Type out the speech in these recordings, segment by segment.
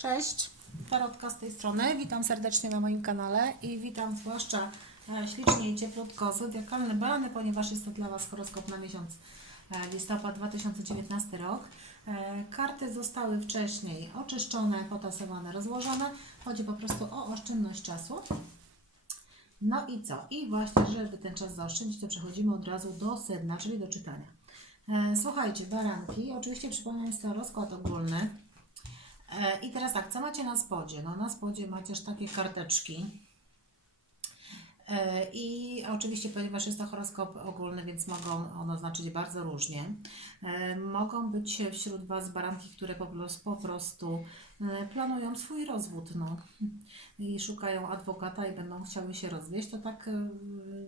Cześć, Tarotka z tej strony. Witam serdecznie na moim kanale i witam zwłaszcza e, ślicznie i cieplutko zodiakalne barany, ponieważ jest to dla Was horoskop na miesiąc e, listopad 2019 rok. E, Karty zostały wcześniej oczyszczone, potasowane, rozłożone. Chodzi po prostu o oszczędność czasu. No i co? I właśnie, żeby ten czas zaoszczędzić, to przechodzimy od razu do sedna, czyli do czytania. Słuchajcie, baranki, oczywiście przypomnę, jest to rozkład ogólny. E, I teraz tak, co macie na spodzie? No na spodzie macie takie karteczki. E, I oczywiście, ponieważ jest to horoskop ogólny, więc mogą one znaczyć bardzo różnie. E, Mogą być wśród Was baranki, które po prostu, e, planują swój rozwód no. i szukają adwokata i będą chciały się rozwieść. To tak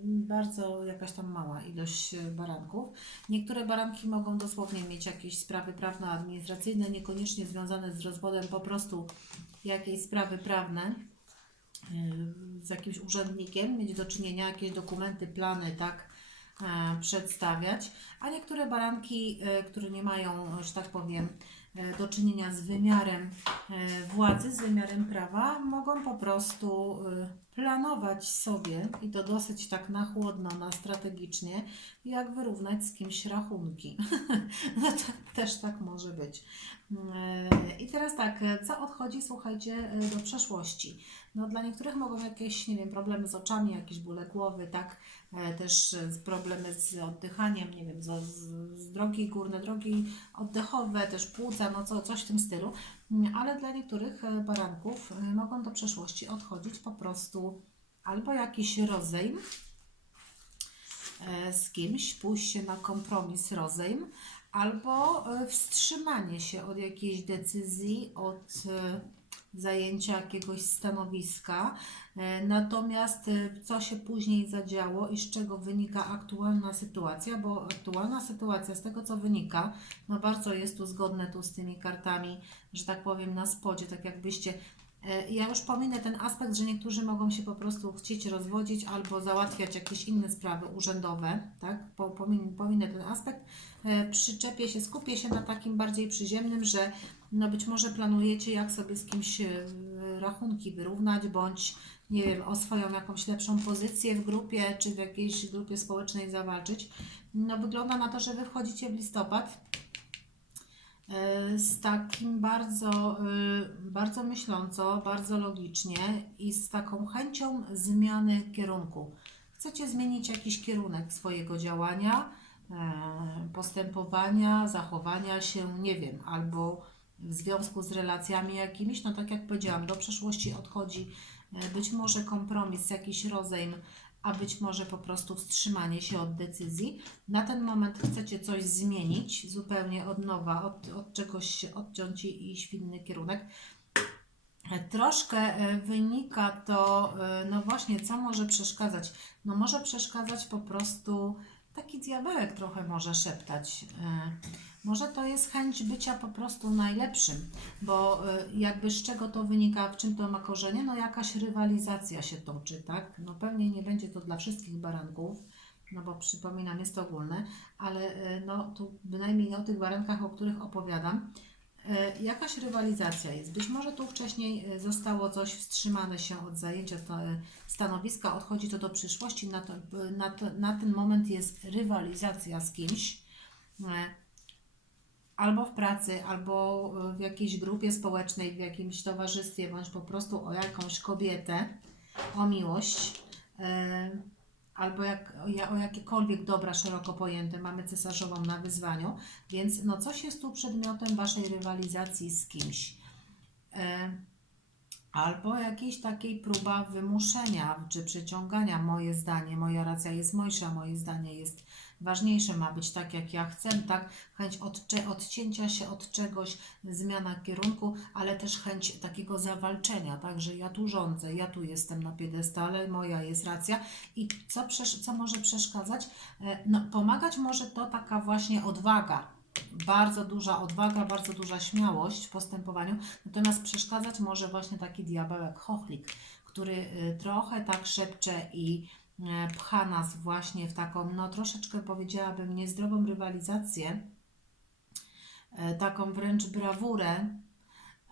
bardzo jakaś tam mała ilość baranków. Niektóre baranki mogą dosłownie mieć jakieś sprawy prawno-administracyjne, niekoniecznie związane z rozwodem, po prostu jakieś sprawy prawne z jakimś urzędnikiem, mieć do czynienia, jakieś dokumenty, plany, tak, e, przedstawiać, a niektóre baranki, e, które nie mają, że tak powiem, e, do czynienia z wymiarem władzy, z wymiarem prawa, mogą po prostu e, planować sobie i to dosyć tak na chłodno, na strategicznie, jak wyrównać z kimś rachunki. no też tak może być. E, I teraz tak, co odchodzi, słuchajcie, e, do przeszłości? No dla niektórych mogą jakieś, nie wiem, problemy z oczami, jakieś bóle głowy, tak, e, też problemy z oddychaniem, nie wiem, z, z drogi górne, drogi oddechowe, też płuca, no co, coś w tym stylu. Ale dla niektórych e, baranków e, mogą do przeszłości odchodzić po prostu albo jakiś rozejm e, z kimś, pójść się na kompromis, rozejm, albo wstrzymanie się od jakiejś decyzji, od zajęcia jakiegoś stanowiska. E, Natomiast e, co się później zadziało i z czego wynika aktualna sytuacja, bo aktualna sytuacja z tego co wynika, no bardzo jest tu zgodne tu z tymi kartami, że tak powiem na spodzie, tak jakbyście Ja już pominę ten aspekt, że niektórzy mogą się po prostu chcieć rozwodzić albo załatwiać jakieś inne sprawy urzędowe, tak? Po, pomin, pominę ten aspekt. E, Przyczepię się, skupię się na takim bardziej przyziemnym, że no być może planujecie, jak sobie z kimś e, rachunki wyrównać, bądź nie wiem, o swoją jakąś lepszą pozycję w grupie, czy w jakiejś grupie społecznej zawalczyć. No wygląda na to, że wy wchodzicie w listopad e, z takim bardzo, e, bardzo myśląco, bardzo logicznie i z taką chęcią zmiany kierunku. Chcecie zmienić jakiś kierunek swojego działania, e, postępowania, zachowania się, nie wiem, albo w związku z relacjami jakimiś, no tak jak powiedziałam, do przeszłości odchodzi e, być może kompromis, jakiś rozejm, a być może po prostu wstrzymanie się od decyzji. Na ten moment chcecie coś zmienić zupełnie od nowa, od, od czegoś odciąć i iść w inny kierunek. E, Troszkę e, wynika to, e, no właśnie, co może przeszkadzać? No może przeszkadzać po prostu taki diabełek trochę może szeptać. Może to jest chęć bycia po prostu najlepszym, bo e, jakby z czego to wynika, w czym to ma korzenie? No jakaś rywalizacja się toczy, tak? No pewnie nie będzie to dla wszystkich baranków, no bo przypominam, jest to ogólne, ale e, no tu bynajmniej o tych barankach, o których opowiadam, E, Jakaś rywalizacja jest. Być może tu wcześniej zostało coś wstrzymane się od zajęcia stanowiska, odchodzi to do przyszłości. Na, to, na, to, na ten moment jest rywalizacja z kimś. Albo w pracy, albo w jakiejś grupie społecznej, w jakimś towarzystwie, bądź po prostu o jakąś kobietę, o miłość. Albo jak, o, ja- o jakiekolwiek dobra szeroko pojęte, mamy cesarzową na wyzwaniu, więc no coś jest tu przedmiotem Waszej rywalizacji z kimś. Albo jakiejś takiej próba wymuszenia czy przyciągania. Moje zdanie, moja racja jest mojsza, moje zdanie jest ważniejsze, ma być tak jak ja chcę, tak? Chęć odcięcia się od czegoś, zmiana kierunku, ale też chęć takiego zawalczenia, tak? Że ja tu rządzę, ja tu jestem na piedestale, moja jest racja. I co, co może przeszkadzać? E, No, pomagać może to taka właśnie odwaga, bardzo duża odwaga, bardzo duża śmiałość w postępowaniu, natomiast przeszkadzać może właśnie taki diabełek, chochlik, który y, trochę tak szepcze i pcha nas właśnie w taką, no troszeczkę powiedziałabym, niezdrową rywalizację, e, taką wręcz brawurę,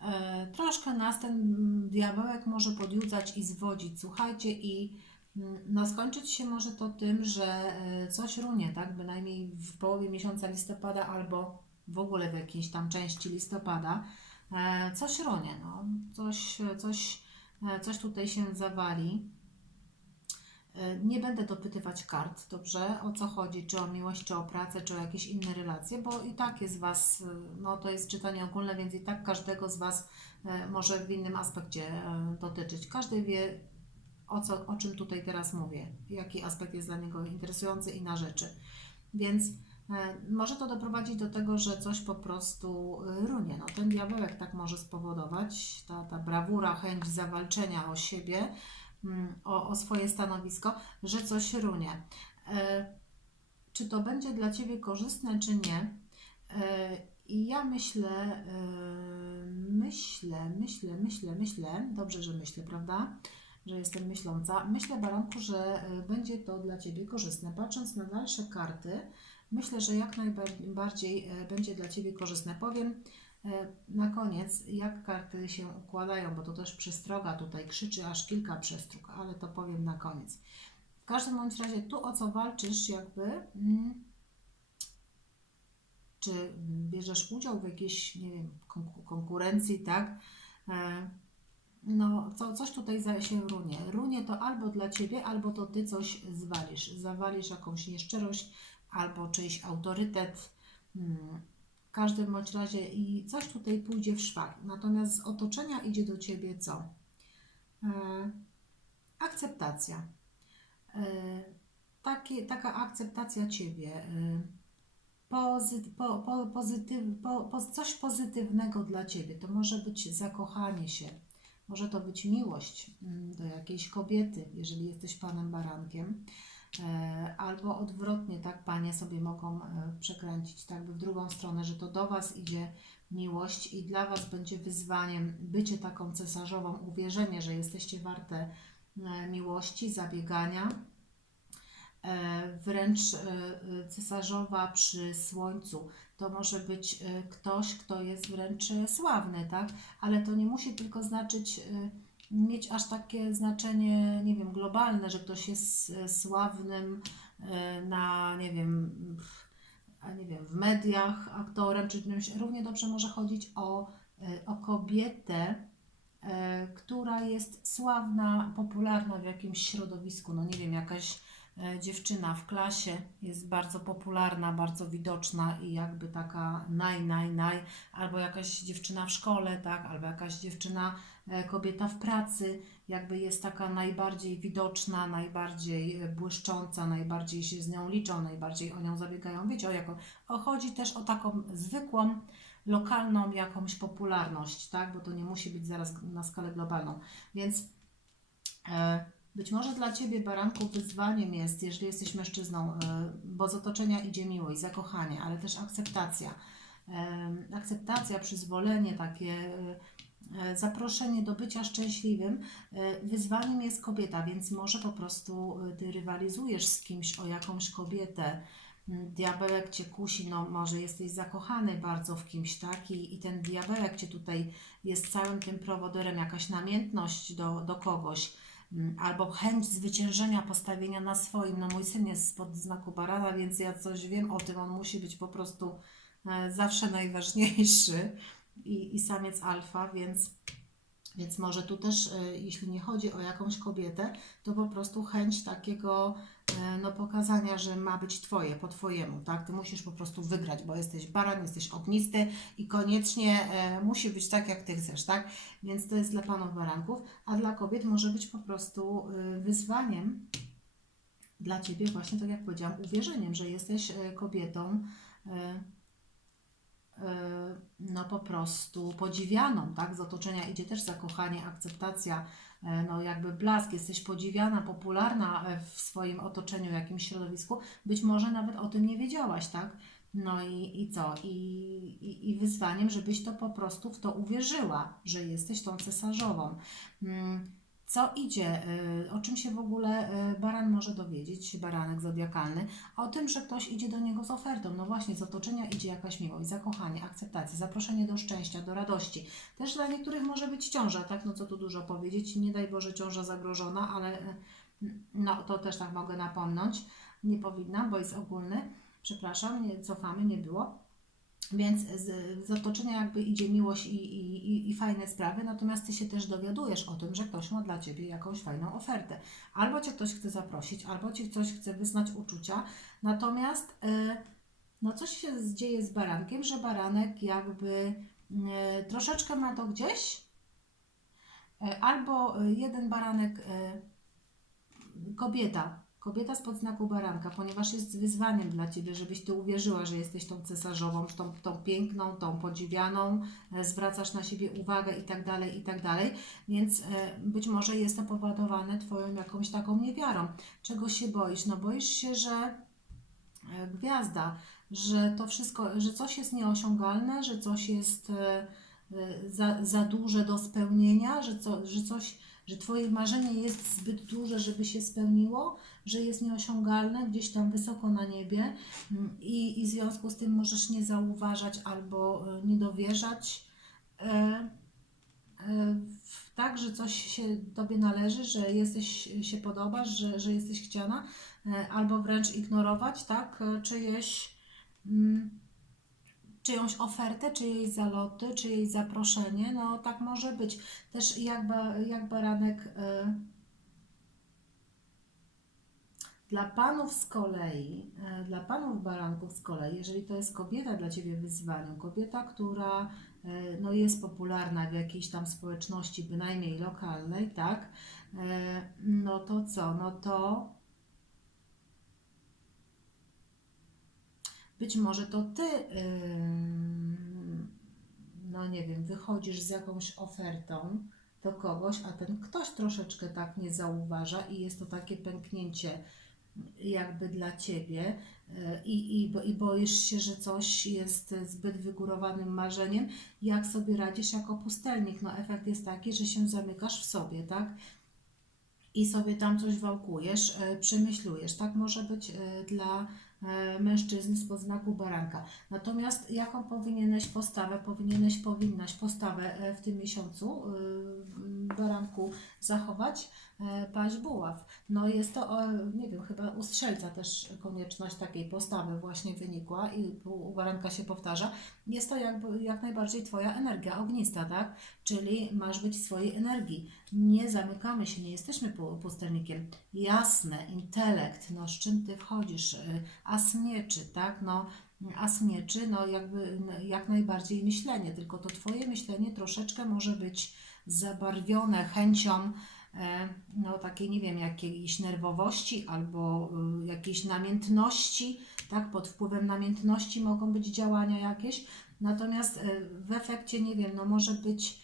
E, troszkę nas ten diabełek może podjudzać i zwodzić, słuchajcie, i mm, no, skończyć się może to tym, że e, coś runie, tak? Bynajmniej w połowie miesiąca listopada albo w ogóle w jakiejś tam części listopada. E, coś runie, no. Coś, coś, e, coś tutaj się zawali. E, Nie będę dopytywać kart, dobrze? O co chodzi, czy o miłość, czy o pracę, czy o jakieś inne relacje, bo i tak jest Was, e, no to jest czytanie ogólne, więc i tak każdego z Was e, może w innym aspekcie dotyczyć. Każdy wie, o, co, o czym tutaj teraz mówię, jaki aspekt jest dla niego interesujący i na rzeczy. Więc może to doprowadzić do tego, że coś po prostu runie. No, ten diabełek tak może spowodować, ta, ta brawura, chęć zawalczenia o siebie, o, o swoje stanowisko, że coś runie. E, Czy to będzie dla Ciebie korzystne, czy nie? E, I ja myślę, e, myślę, myślę, myślę, myślę, dobrze, że myślę, prawda? Że jestem myśląca. Myślę, Baranku, że będzie to dla Ciebie korzystne. Patrząc na dalsze karty, myślę, że jak najbardziej będzie dla Ciebie korzystne. Powiem na koniec, jak karty się układają, bo to też przestroga tutaj krzyczy aż kilka przestróg, ale to powiem na koniec. W każdym bądź razie tu o co walczysz, jakby. Mm, czy bierzesz udział w jakiejś, nie wiem, konku- konkurencji, tak? E, No, co, coś tutaj się runie. Runie to albo dla Ciebie, albo to Ty coś zwalisz. Zawalisz jakąś nieszczerość, albo czyjś autorytet. Hmm. W każdym bądź razie i coś tutaj pójdzie w szwach. Natomiast z otoczenia idzie do Ciebie co? E, akceptacja. E, takie, taka akceptacja Ciebie. E, pozy, po, po, pozytyw, po, po, coś pozytywnego dla Ciebie. To może być zakochanie się, może to być miłość mm, do jakiejś kobiety, jeżeli jesteś panem barankiem. E, albo odwrotnie, tak, panie sobie mogą e, przekręcić tak by w drugą stronę, że to do Was idzie miłość i dla Was będzie wyzwaniem bycie taką cesarzową, uwierzenie, że jesteście warte e, miłości, zabiegania wręcz cesarzowa przy słońcu. To może być ktoś, kto jest wręcz sławny, tak? Ale to nie musi tylko znaczyć, mieć aż takie znaczenie, nie wiem, globalne, że ktoś jest e, sławnym e, na, nie wiem, nie wiem, w mediach, aktorem czy czymś. Równie dobrze może chodzić o, e, o kobietę, która jest sławna, popularna w jakimś środowisku. No nie wiem, jakaś dziewczyna w klasie jest bardzo popularna, bardzo widoczna i jakby taka naj, naj, naj, albo jakaś dziewczyna w szkole, tak, albo jakaś dziewczyna, e, kobieta w pracy, jakby jest taka najbardziej widoczna, najbardziej e, błyszcząca, najbardziej się z nią liczą, najbardziej o nią zabiegają. Wiecie, o jaką? O, chodzi też o taką zwykłą, lokalną jakąś popularność, tak, bo to nie musi być zaraz na skalę globalną. Więc e, być może dla Ciebie, Baranku, wyzwaniem jest, jeżeli jesteś mężczyzną, e, bo z otoczenia idzie miłość, zakochanie, ale też akceptacja. E, akceptacja, przyzwolenie, takie e, zaproszenie do bycia szczęśliwym. Wyzwaniem jest kobieta, więc może po prostu Ty rywalizujesz z kimś o jakąś kobietę. Mm, Diabełek Cię kusi, no może jesteś zakochany bardzo w kimś, tak? I, i ten diabełek Cię tutaj jest całym tym prowodorem, jakaś namiętność do, do kogoś albo chęć zwyciężenia, postawienia na swoim. No mój syn jest spod znaku barana, więc ja coś wiem o tym, on musi być po prostu e, zawsze najważniejszy i, i samiec alfa, więc, więc może tu też, e, jeśli nie chodzi o jakąś kobietę, to po prostu chęć takiego no, pokazania, że ma być Twoje, po Twojemu, tak? Ty musisz po prostu wygrać, bo jesteś baran, jesteś ognisty i koniecznie e, musi być tak, jak Ty chcesz, tak? Więc to jest dla panów baranków, a dla kobiet może być po prostu y, wyzwaniem dla ciebie, właśnie tak jak powiedziałam, uwierzeniem, że jesteś y, kobietą y, no po prostu podziwianą, tak? Z otoczenia idzie też zakochanie, akceptacja, no jakby blask, jesteś podziwiana, popularna y, w swoim otoczeniu, jakimś środowisku. Być może nawet o tym nie wiedziałaś, tak? No i, i co? I, i, I wyzwaniem, żebyś to po prostu w to uwierzyła, że jesteś tą cesarzową. Mm, Co idzie, y, o czym się w ogóle y, baran może dowiedzieć, baranek zodiakalny? O tym, że ktoś idzie do niego z ofertą. No właśnie, z otoczenia idzie jakaś miłość, zakochanie, akceptacja, zaproszenie do szczęścia, do radości. Też dla niektórych może być ciąża, tak? No co tu dużo powiedzieć. Nie daj Boże ciąża zagrożona, ale y, no to też tak mogę napomnąć. Nie powinnam, bo jest ogólny. Przepraszam, nie cofamy, nie było. Więc z, z otoczenia jakby idzie miłość i, i, i, fajne sprawy, natomiast Ty się też dowiadujesz o tym, że ktoś ma dla Ciebie jakąś fajną ofertę. Albo Cię ktoś chce zaprosić, albo Ci ktoś chce wyznać uczucia, natomiast y, no coś się dzieje z barankiem, że baranek jakby y, troszeczkę ma to gdzieś, y, albo jeden baranek, kobieta, Kobieta spod znaku baranka, ponieważ jest wyzwaniem dla Ciebie, żebyś Ty uwierzyła, że jesteś tą cesarzową, tą, tą piękną, tą podziwianą, e, zwracasz na siebie uwagę i tak dalej, i tak dalej. Więc e, być może jest to powodowane Twoją jakąś taką niewiarą. Czego się boisz? No boisz się, że e, gwiazda, że to wszystko, że coś jest nieosiągalne, że coś jest za, za duże do spełnienia, że, co, że coś, że Twoje marzenie jest zbyt duże, żeby się spełniło, że jest nieosiągalne gdzieś tam wysoko na niebie mm, i, i w związku z tym możesz nie zauważać albo e, nie dowierzać. E, e, tak, że coś się Tobie należy, że jesteś, się podobasz, że, że jesteś chciana, e, albo wręcz ignorować, tak, e, czyjeś, mm, czyjąś ofertę, czyjeś zaloty, czyjeś zaproszenie, no tak może być. Też jak, ba, jak baranek e, dla panów z kolei, e, dla panów baranków z kolei, jeżeli to jest kobieta dla Ciebie wyzwaniem, kobieta, która e, no, jest popularna w jakiejś tam społeczności, bynajmniej lokalnej, tak, no to co, no to być może to Ty, no nie wiem, wychodzisz z jakąś ofertą do kogoś, a ten ktoś troszeczkę tak nie zauważa i jest to takie pęknięcie jakby dla Ciebie e, i, i, i boisz się, że coś jest zbyt wygórowanym marzeniem, jak sobie radzisz jako pustelnik? No efekt jest taki, że się zamykasz w sobie, tak? I sobie tam coś wałkujesz, e, przemyślujesz. Tak może być e, dla e, mężczyzny spod znaku baranka. Natomiast jaką powinieneś postawę, powinieneś, powinnaś postawę e, w tym miesiącu e, baranku zachować? Paź buław. No jest to, nie wiem, chyba u strzelca też konieczność takiej postawy właśnie wynikła i u baranka się powtarza. Jest to jakby, jak najbardziej Twoja energia ognista, tak? Czyli masz być w swojej energii. Nie zamykamy się, nie jesteśmy pu- pustelnikiem. Jasne, intelekt, no z czym Ty wchodzisz? Y, As mieczy, tak? No, as mieczy, no jakby jak najbardziej myślenie, tylko to Twoje myślenie troszeczkę może być zabarwione chęcią e, no takiej, nie wiem, jakiejś nerwowości albo y, jakiejś namiętności, tak? Pod wpływem namiętności mogą być działania jakieś, natomiast e, w efekcie, nie wiem, no może być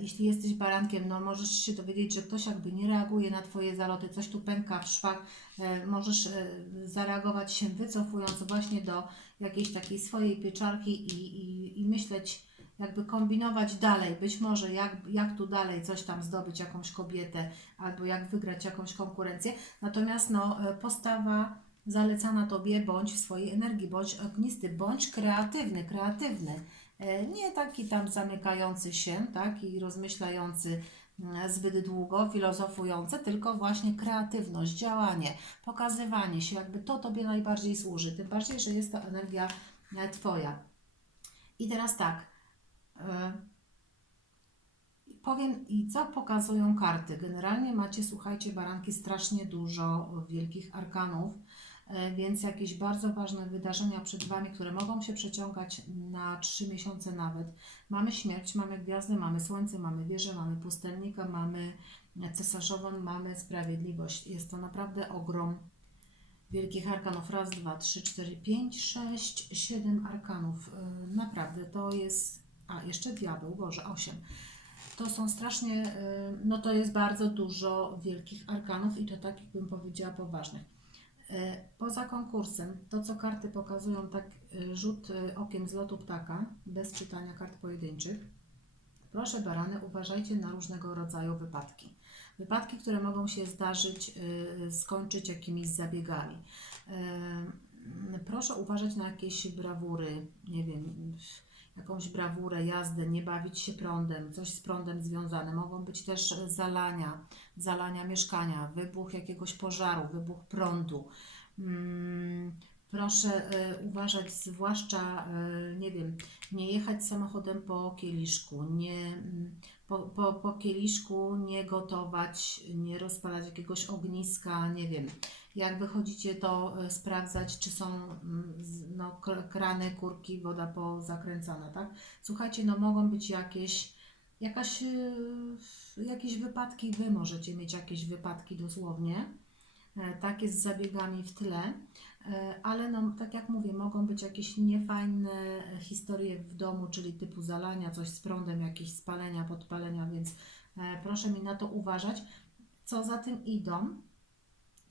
Jeśli jesteś barankiem, no możesz się dowiedzieć, że ktoś jakby nie reaguje na Twoje zaloty, coś tu pęka w szwach, e, możesz e, zareagować się wycofując właśnie do jakiejś takiej swojej pieczarki i, i, i myśleć, jakby kombinować dalej, być może jak, jak tu dalej coś tam zdobyć, jakąś kobietę, albo jak wygrać jakąś konkurencję. Natomiast no, e, postawa zalecana Tobie, bądź w swojej energii, bądź ognisty, bądź kreatywny, kreatywny. E, Nie taki tam zamykający się, tak, i rozmyślający mm, zbyt długo, filozofujący, tylko właśnie kreatywność, działanie, pokazywanie się, jakby to Tobie najbardziej służy, tym bardziej, że jest to energia e, Twoja. I teraz tak, e, powiem i co pokazują karty. Generalnie macie, słuchajcie, baranki strasznie dużo wielkich arkanów, więc jakieś bardzo ważne wydarzenia przed Wami, które mogą się przeciągać na trzy miesiące nawet. Mamy śmierć, mamy gwiazdę, mamy słońce, mamy wieżę, mamy pustelnika, mamy cesarzową, mamy sprawiedliwość. Jest to naprawdę ogrom wielkich arkanów. Raz, dwa, trzy, cztery, pięć, sześć, siedem arkanów. E, Naprawdę to jest... A, jeszcze diabeł, Boże, osiem. To są strasznie, y, no to jest bardzo dużo wielkich arkanów i to tak jakbym powiedziała poważnych. Y, Poza konkursem, to co karty pokazują, tak y, rzut y, okiem z lotu ptaka, bez czytania kart pojedynczych, Proszę barany, uważajcie na różnego rodzaju wypadki. Wypadki, które mogą się zdarzyć, skończyć jakimiś zabiegami. Proszę uważać na jakieś brawury, nie wiem, jakąś brawurę, jazdę, nie bawić się prądem, coś z prądem związane. Mogą być też e, zalania, zalania mieszkania, wybuch jakiegoś pożaru, wybuch prądu. Mm, Proszę e, uważać, zwłaszcza, e, nie wiem, nie jechać samochodem po kieliszku, nie, mm, po, po, po kieliszku nie gotować, nie rozpalać jakiegoś ogniska, nie wiem. Jak wychodzicie, to e, sprawdzać, czy są mm, no, krany, kurki, woda pozakręcana, tak? Słuchajcie, no mogą być jakieś, jakaś, e, jakieś wypadki, Wy możecie mieć jakieś wypadki dosłownie, e, takie z zabiegami w tle. Ale no, tak jak mówię, mogą być jakieś niefajne historie w domu, czyli typu zalania, coś z prądem, jakieś spalenia, podpalenia, więc proszę mi na to uważać. Co za tym idą,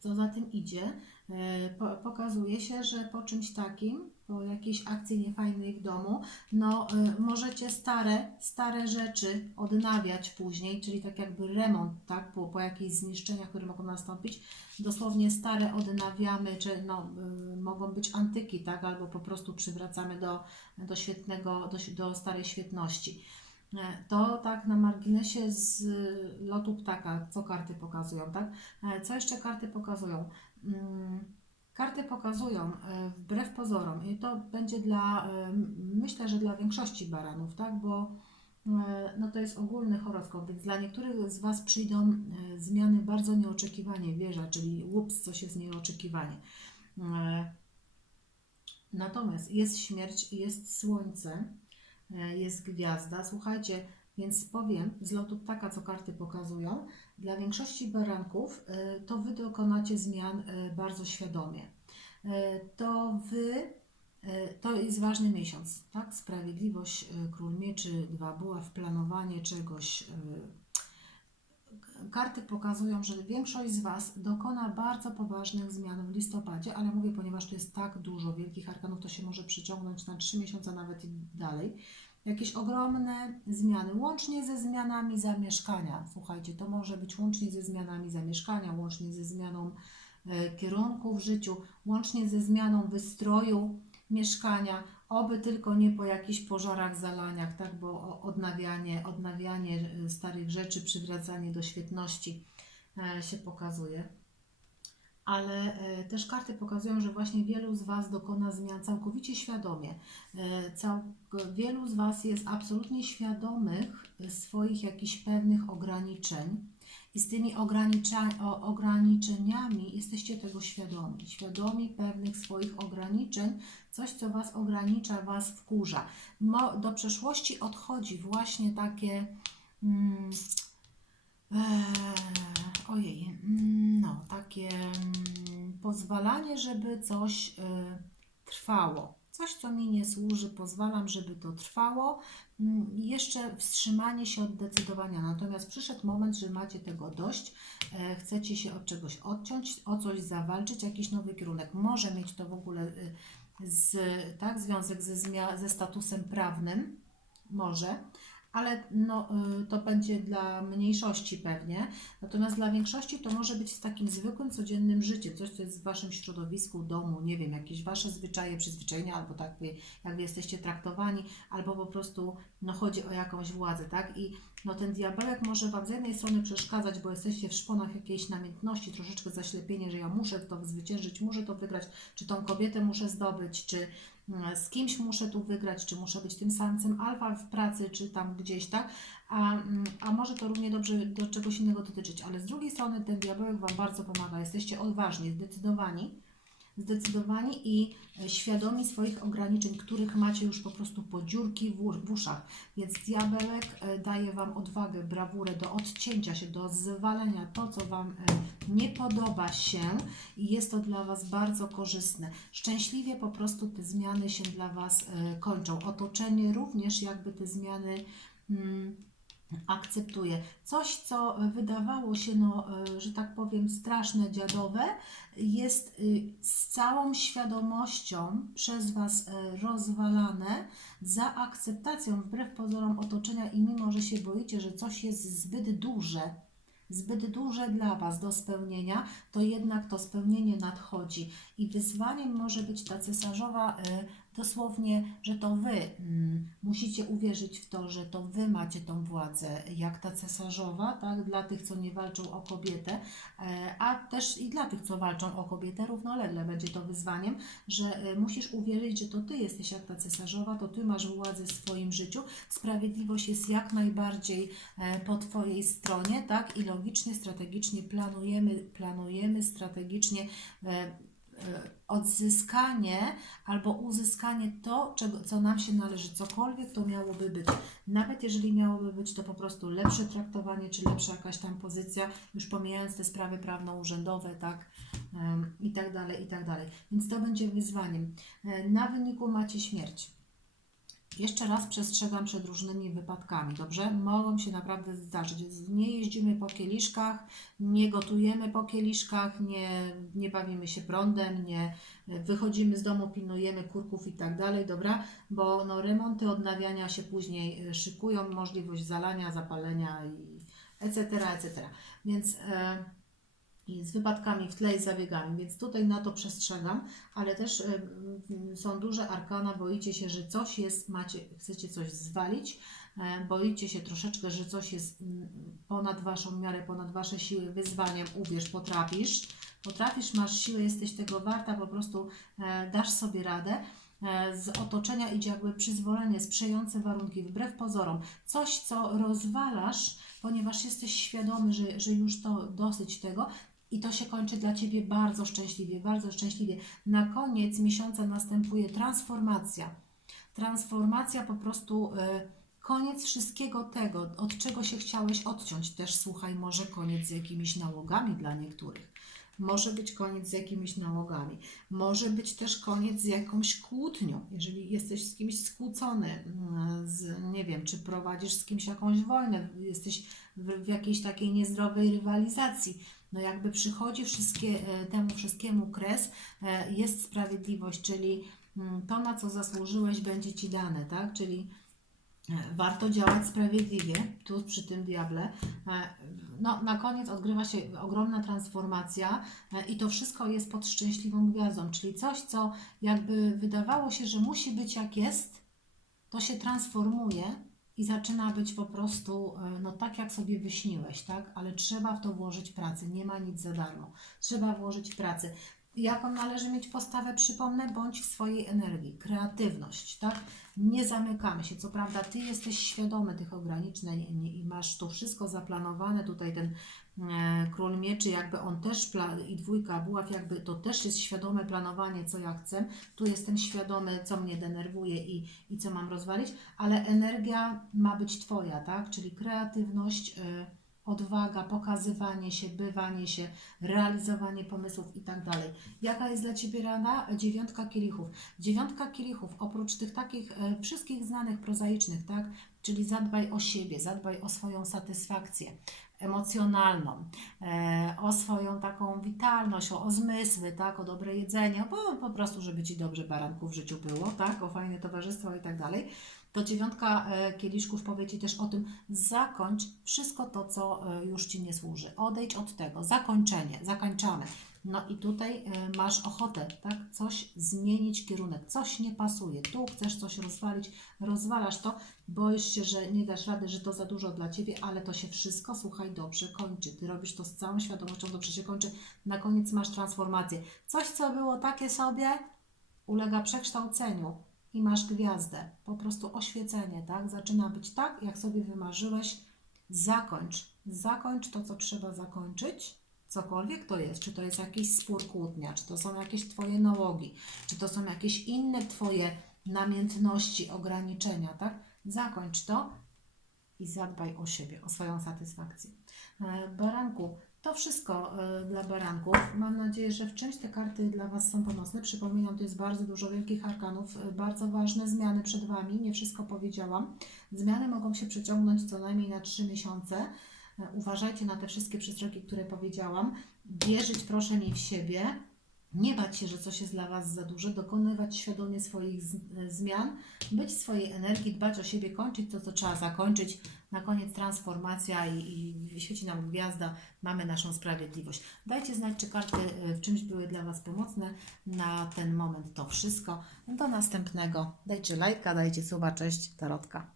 co za tym idzie, e, po, pokazuje się, że po czymś takim, po jakiejś akcji niefajnej w domu, no e, możecie stare, stare rzeczy odnawiać później, czyli tak jakby remont, tak, po, po jakichś zniszczeniach, które mogą nastąpić, dosłownie stare odnawiamy, czy no, y, mogą być antyki, tak, albo po prostu przywracamy do, do świetnego, do, do starej świetności. E, To tak na marginesie z lotu ptaka, co karty pokazują, tak? E, Co jeszcze karty pokazują? Mm, Karty pokazują, e, wbrew pozorom, i to będzie dla, myślę, że dla większości baranów, tak? Bo no to jest ogólny horoskop, więc dla niektórych z Was przyjdą zmiany bardzo nieoczekiwanie, wieża, czyli łups, coś jest nieoczekiwanie. Natomiast jest śmierć, jest słońce, jest gwiazda. Słuchajcie, więc powiem z lotu ptaka, co karty pokazują. Dla większości baranków e, to Wy dokonacie zmian e, bardzo świadomie. E, To Wy, e, to jest ważny miesiąc, tak? Sprawiedliwość, e, król mieczy, dwa buław, planowanie czegoś. Karty pokazują, że większość z Was dokona bardzo poważnych zmian w listopadzie, ale mówię, ponieważ tu jest tak dużo wielkich arkanów, to się może przyciągnąć na 3 miesiące, nawet i dalej. Jakieś ogromne zmiany, łącznie ze zmianami zamieszkania. Słuchajcie, to może być łącznie ze zmianami zamieszkania, łącznie ze zmianą e, kierunku w życiu, łącznie ze zmianą wystroju mieszkania, oby tylko nie po jakichś pożarach, zalaniach, tak, bo odnawianie, odnawianie e, starych rzeczy, przywracanie do świetności e, się pokazuje. Ale e, też karty pokazują, że właśnie wielu z Was dokona zmian całkowicie świadomie. Cał, wielu z Was jest absolutnie świadomych swoich jakichś pewnych ograniczeń i z tymi ograniczeniami jesteście tego świadomi. Świadomi pewnych swoich ograniczeń, coś co Was ogranicza, Was wkurza. Mo, do przeszłości odchodzi właśnie takie. Mm, Eee, ojej, mm, no takie mm, pozwalanie, żeby coś e, trwało. Coś, co mi nie służy, pozwalam, żeby to trwało. Mm, Jeszcze wstrzymanie się od decydowania. Natomiast przyszedł moment, że macie tego dość, e, chcecie się od czegoś odciąć, o coś zawalczyć, jakiś nowy kierunek. Może mieć to w ogóle e, z, tak, związek ze, ze statusem prawnym, może, ale no, y, to będzie dla mniejszości pewnie. Natomiast dla większości to może być z takim zwykłym, codziennym życiem, coś, co jest w Waszym środowisku, domu, nie wiem, jakieś Wasze zwyczaje, przyzwyczajenia, albo tak, jak Wy jesteście traktowani, albo po prostu no, chodzi o jakąś władzę, tak? I no, ten diabełek może Wam z jednej strony przeszkadzać, bo jesteście w szponach jakiejś namiętności, troszeczkę zaślepienie, że ja muszę to zwyciężyć, muszę to wygrać, czy tą kobietę muszę zdobyć, czy mm, z kimś muszę tu wygrać, czy muszę być tym samcem alfa w pracy, czy tam gdzieś, tak? A, mm, a może to równie dobrze do czegoś innego dotyczyć, ale z drugiej strony ten diabełek Wam bardzo pomaga. Jesteście odważni, zdecydowani, zdecydowani i e, świadomi swoich ograniczeń, których macie już po prostu po dziurki w, uszach. Więc diabełek e, daje Wam odwagę, brawurę do odcięcia się, do zwalenia to, co Wam e, nie podoba się i jest to dla Was bardzo korzystne. Szczęśliwie po prostu te zmiany się dla Was kończą. Otoczenie również jakby te zmiany mm, akceptuje. Coś, co wydawało się, no, e, że tak powiem, straszne, dziadowe, jest y, z całą świadomością przez Was e, rozwalane za akceptacją wbrew pozorom otoczenia i mimo, że się boicie, że coś jest zbyt duże, zbyt duże dla Was do spełnienia, to jednak to spełnienie nadchodzi. I wyzwaniem może być ta cesarzowa, y, dosłownie, że to Wy mm, musicie uwierzyć w to, że to Wy macie tą władzę, jak ta cesarzowa, tak, dla tych, co nie walczą o kobietę, e, a też i dla tych, co walczą o kobietę, równolegle. Będzie to wyzwaniem, że y, musisz uwierzyć, że to Ty jesteś jak ta cesarzowa, to Ty masz władzę w swoim życiu, sprawiedliwość jest jak najbardziej e, po Twojej stronie, tak, i logicznie, strategicznie planujemy, planujemy strategicznie e, e, odzyskanie albo uzyskanie to, czego, co nam się należy, cokolwiek to miałoby być. Nawet jeżeli miałoby być to po prostu lepsze traktowanie, czy lepsza jakaś tam pozycja, już pomijając te sprawy prawno-urzędowe, tak, i tak dalej, i tak dalej. Więc to będzie wyzwaniem. E, Na wyniku macie śmierć. Jeszcze raz przestrzegam przed różnymi wypadkami, dobrze? Mogą się naprawdę zdarzyć. Nie jeździmy po kieliszkach, nie gotujemy po kieliszkach, nie, nie bawimy się prądem, nie wychodzimy z domu, pilnujemy kurków i tak dalej, dobra? Bo no, remonty, odnawiania się później y, szykują, możliwość zalania, zapalenia i etc., etc. Więc... E, i z wypadkami w tle i zabiegami, więc tutaj na to przestrzegam, ale też y, są duże arkana, boicie się, że coś jest, macie, chcecie coś zwalić, e, boicie się troszeczkę, że coś jest mm, ponad Waszą miarę, ponad Wasze siły, wyzwaniem, uwierz, potrafisz, potrafisz, masz siłę, jesteś tego warta, po prostu e, dasz sobie radę. E, Z otoczenia idzie jakby przyzwolenie, sprzyjające warunki, wbrew pozorom. Coś, co rozwalasz, ponieważ jesteś świadomy, że, że już to dosyć tego, i to się kończy dla Ciebie bardzo szczęśliwie, bardzo szczęśliwie. Na koniec miesiąca następuje transformacja. Transformacja po prostu, y, koniec wszystkiego tego, od czego się chciałeś odciąć. Też słuchaj, może koniec z jakimiś nałogami dla niektórych. Może być koniec z jakimiś nałogami. Może być też koniec z jakąś kłótnią. Jeżeli jesteś z kimś skłócony, mm, z, nie wiem, czy prowadzisz z kimś jakąś wojnę, jesteś w, w jakiejś takiej niezdrowej rywalizacji, no jakby przychodzi wszystkie, e, temu wszystkiemu kres, e, jest sprawiedliwość, czyli mm, to, na co zasłużyłeś, będzie Ci dane, tak? Czyli e, warto działać sprawiedliwie, tu przy tym diable. No, na koniec odgrywa się ogromna transformacja i to wszystko jest pod szczęśliwą gwiazdą, czyli coś, co jakby wydawało się, że musi być jak jest, to się transformuje i zaczyna być po prostu e, no tak, jak sobie wyśniłeś, tak? Ale trzeba w to włożyć pracę, nie ma nic za darmo. Trzeba włożyć pracę. Jaką należy mieć postawę, przypomnę, bądź w swojej energii, kreatywność, tak? Nie zamykamy się. Co prawda, ty jesteś świadomy tych ograniczeń i- masz to wszystko zaplanowane. Tutaj ten król mieczy, jakby on też i dwójka buław, jakby to też jest świadome planowanie, co ja chcę. Tu jestem świadomy, co mnie denerwuje i, i co mam rozwalić, ale energia ma być twoja, tak? Czyli kreatywność. E, odwaga, pokazywanie się, bywanie się, realizowanie pomysłów i tak dalej. Jaka jest dla Ciebie rada? Dziewiątka kielichów. Dziewiątka kielichów, oprócz tych takich e, wszystkich znanych prozaicznych, tak? Czyli zadbaj o siebie, zadbaj o swoją satysfakcję emocjonalną, e, o swoją taką witalność, o, o zmysły, tak, o dobre jedzenie, bo po prostu, żeby Ci dobrze baranku w życiu było, tak, o fajne towarzystwo i tak dalej to dziewiątka e, kieliszków powie Ci też o tym, zakończ wszystko to, co e, już Ci nie służy. Odejdź od tego, zakończenie, zakończamy. No i tutaj e, masz ochotę, tak? Coś zmienić kierunek, coś nie pasuje. Tu chcesz coś rozwalić, rozwalasz to, boisz się, że nie dasz rady, że to za dużo dla Ciebie, ale to się wszystko, słuchaj, dobrze kończy. Ty robisz to z całą świadomością, dobrze się kończy. Na koniec masz transformację. Coś, co było takie sobie, ulega przekształceniu i masz gwiazdę. Po prostu oświecenie, tak? Zaczyna być tak, jak sobie wymarzyłeś. Zakończ. Zakończ to, co trzeba zakończyć. Cokolwiek to jest, czy to jest jakiś spór kłótnia, czy to są jakieś Twoje nałogi, czy to są jakieś inne Twoje namiętności, ograniczenia, tak? Zakończ to i zadbaj o siebie, o swoją satysfakcję. E, Baranku, To wszystko y, dla baranków. Mam nadzieję, że w czymś te karty dla Was są pomocne. Przypominam, to jest bardzo dużo wielkich arkanów, y, bardzo ważne zmiany przed Wami. Nie wszystko powiedziałam. Zmiany mogą się przeciągnąć co najmniej na 3 miesiące. Uważajcie na te wszystkie przestrogi, które powiedziałam. Wierzyć proszę mi w siebie. Nie bać się, że coś jest dla Was za duże, dokonywać świadomie swoich y, zmian, być w swojej energii, dbać o siebie, kończyć to, co trzeba zakończyć. Na koniec transformacja i, i świeci nam gwiazda, mamy naszą sprawiedliwość. Dajcie znać, czy karty y, w czymś były dla Was pomocne. Na ten moment to wszystko. Do następnego. Dajcie lajka, dajcie suba, cześć, Tarotka.